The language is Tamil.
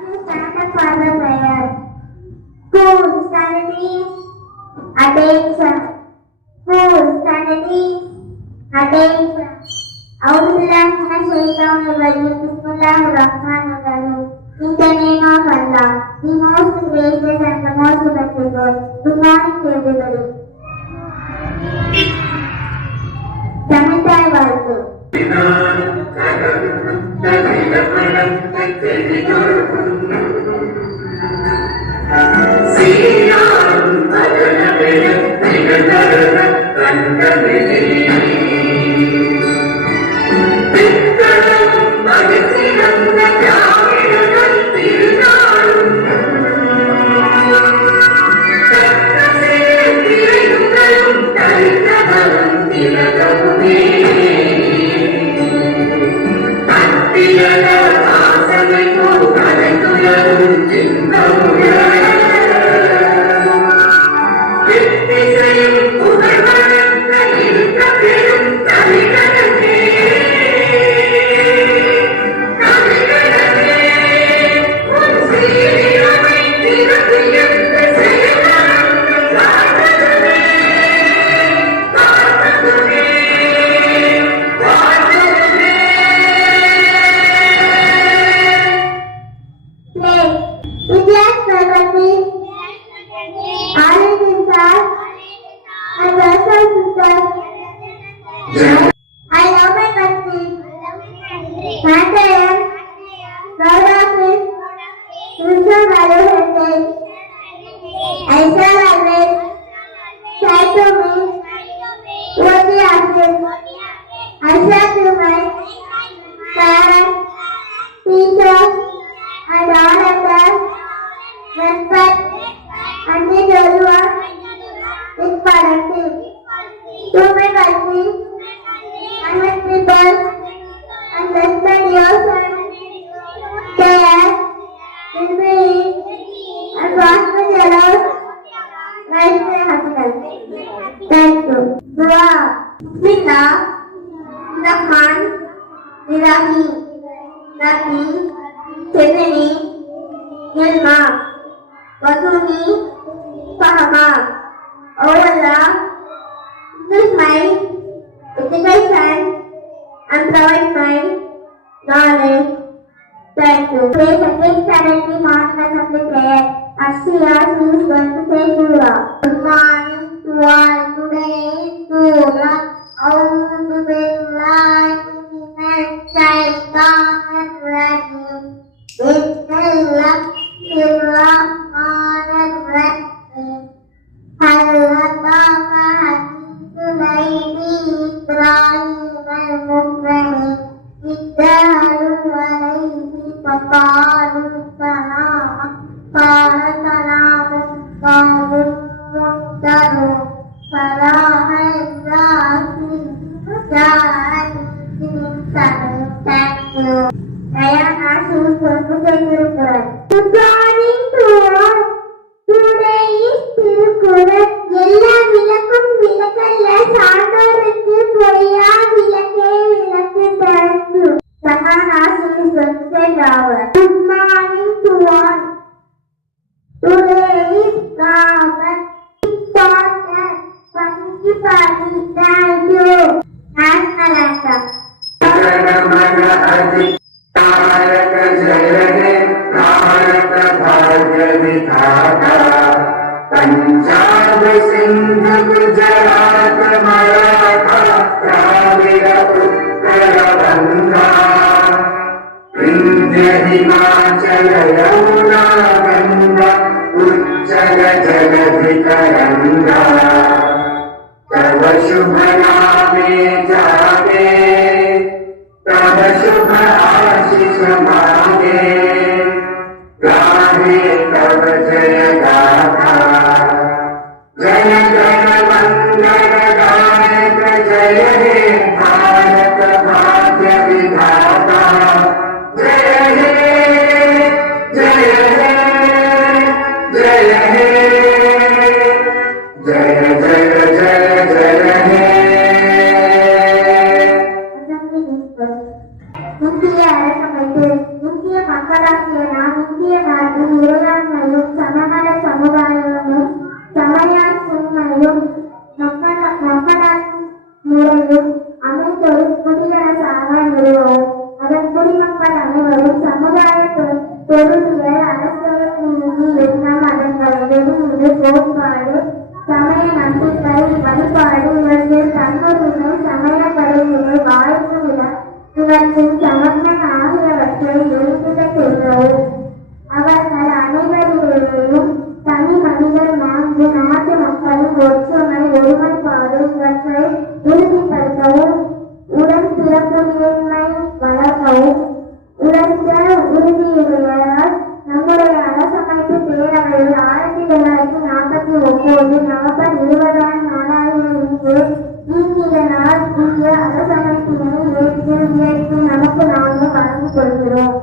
You stand up for the prayer. School, stand at ease. Attention. School, stand at ease. Attention. أعوذ بالله من الشيطان الرجيم. بسم الله الرحمن الرحيم. In the name of Allah, the most gracious and the most merciful. Good morning to everybody. Tamil வாழ்த்து. I love my country. And I am proud of it. Future value heritage. I shall always try to make worthy of it. I shall do my parents, teachers, and all others respect and teach everyone with quality. To my country and my people, and respect yourself, care, well-being, and prosperous allows life and happiness. Thank you. Dua. Bismillah, Rahman, Rahim, Rahim, Cheneni, Yilma, Waduni, Fahama. Oh Allah, this my education and provide my knowledge. Thank you. Please again suddenly partners of the prayer. Ashia is going to say Surah. Good morning to all. Today is Surah. A'udhu billahi minash shaitanir rajim. Bismillahir rahim. هل أتاك حديث ضيف إبراهيم المكرمين إذ دخلوا عليه فقالوا سلاما قال سلام قوم منكرون فراح إلى جاءت Thank you. Saya Nasu Surah. Good morning to all. Today is Thirukkural. எல்லா விளக்கும் விளக்கல்ல, சான்றோருக்கு பொய்யா விளக்கே விளக்கு. Thank you. Sahana is Rawa. Good morning to all. Today is Ravan. Important. Thank you. National anthem. Punjab Sindh Gujarat Maratha Dravida उत्तर बंगा विंध्य हिमाचल यमुना गंगा उच्चल जगधि तरंगा तव शुभ नामे जागे तव शुभ आशीष मांगे गाहे तव जय गाथा जय जय मंगल गायक जय हे भारत भाग्य विधाता जय हे जय हे जय हे जय जय जय जय हे முக்கிய அரசமைப்பு, முக்கிய மக்களாட்சியை நாம் இந்திய முறையும் அமைச்சொரு குடியரசாக நிறுவும். அதன் குடிமக்கள் அனைவரும் சமுதாய பொருளியல் அரசியல் நீதி எண்ணம் அதன்களை வெளியீடு கோட்பாடு சமய நம்பிக்கை வழிபாடு இவற்றில் தன்னுரிமை சமய கருவினை வாழ்க்கை விட இவற்றின் சமன்மை ஆகியவற்றை எழுதிட செய்தோம். அவர்கள் அனைவரிடையேயும் தனி மனிதர் மாண்பு நாட்டு மக்களின் ஒற்றுமை ஒருமைப்பாடு இவற்றை உறுதிப்படுத்தவும் உடன் சிறப்புரிமை வளர்க்கவும் உழைத்த உறுதியுடையார் நம்முடைய அரசமைப்பு பேரவையில் 1949 நவம்பர் 20ஆம் நாளாகிய இந்திய நாள் இந்திய அரசமைப்பினை ஏற்று நமக்கு நாங்கள் வழங்கிக் கொள்கிறோம்.